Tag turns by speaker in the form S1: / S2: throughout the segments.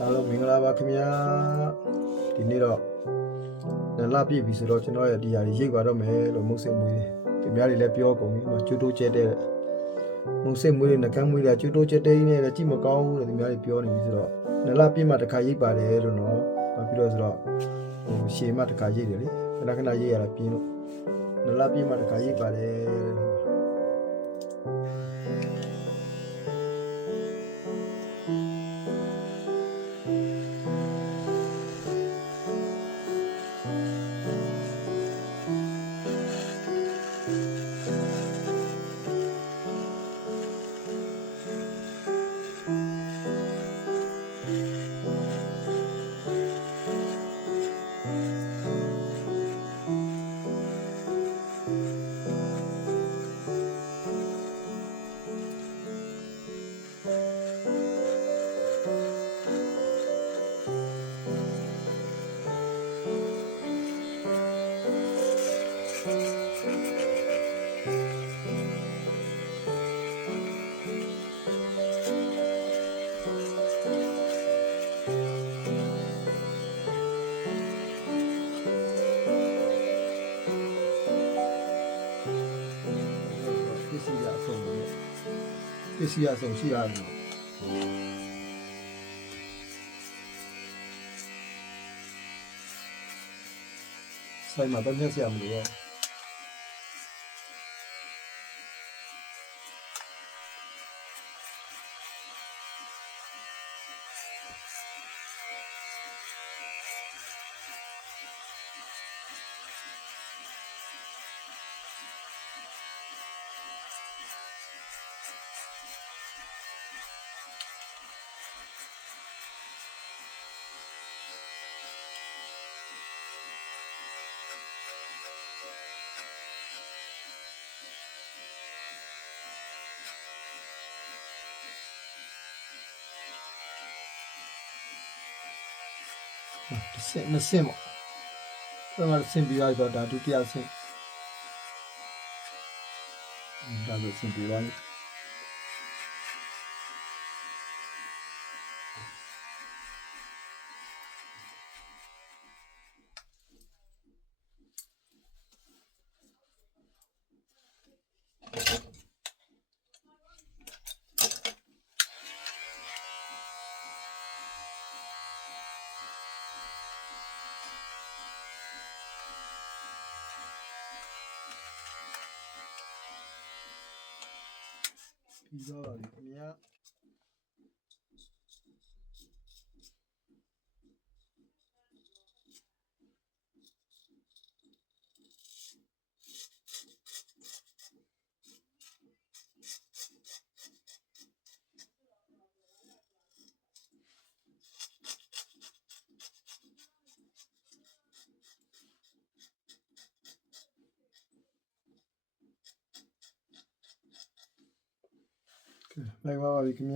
S1: အားလုံးမင်္ဂလာပါခင်ဗျာဒီနေ့တော့နလပြည့်ပြီဆိုတော့ကျွန်တော်ရဲ့ဒီဟာကြီးရိတ်ပါတော့မယ်လို့မုတ်စစ်မွေးတယ်ခင်ဗျားတွေလည်းပြောကုန်ပြီမကျွတ်တိုးကျက်တဲ့မုတ်စစ်မွေးတွေနှကန်းမွေးတွေကျွတ်တိုးကျက်တဲ့ကြီးနဲ့လည်းကြည့်မကောင်းဘူးလို့ခင်ဗျားတွေပြောနေပြီဆိုတော့နလပြည့်မှတစ်ခါရိတ်ပါတယ်လို့နော်ဘာဖြစ်လို့ဆိုတော့ဟိုရှေမှတစ်ခါရိတ်တယ်လေခဏခဏရိတ်ရတာပြင်းလို့နလပြည့်မှတစ်ခါရိတ်ပါတယ် ပစ္စည်းရအဆုံးရှိရတယ်ဆိုင်မှာတော့မျက်စရာမလို တော့တစ်ဆင့်နှစ်ဆင့်ပေါ့ဘယ်မှာဆင့်ပြီးသွားပြီဆိုတော့ဒါဒုတိယဆင့်ဒါဆိုဆင့်ပြီးသွားပြီ ပြီးတော့ ပါပြီခင်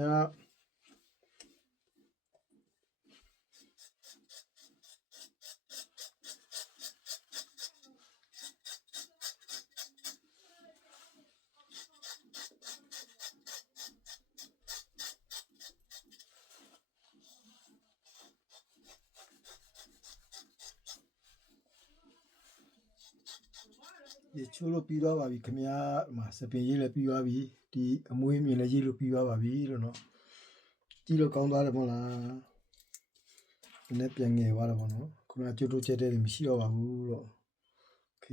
S1: ဗျာလိုက်ပါပါပြီခင်ဗျာဒီချိုးလို့ပြီးသွားပါပြီခင်ဗျာဒီမှာစပင်ရေးလည်းပြီးသွားပြီဒီအမွေးမြင်လည်းရေးလို့ပြီးသွားပါပြီလို့နော်ကြည့်လို့ကောင်းသွားတယ်မဟုတ်လားဒီနေ့ပြန်ငယ်သွားတယ်ပေါ့နော်ခုနကကျွတ်တို့ချက်တဲ့တွေမရှိတော့ပါဘူးတော့โอเค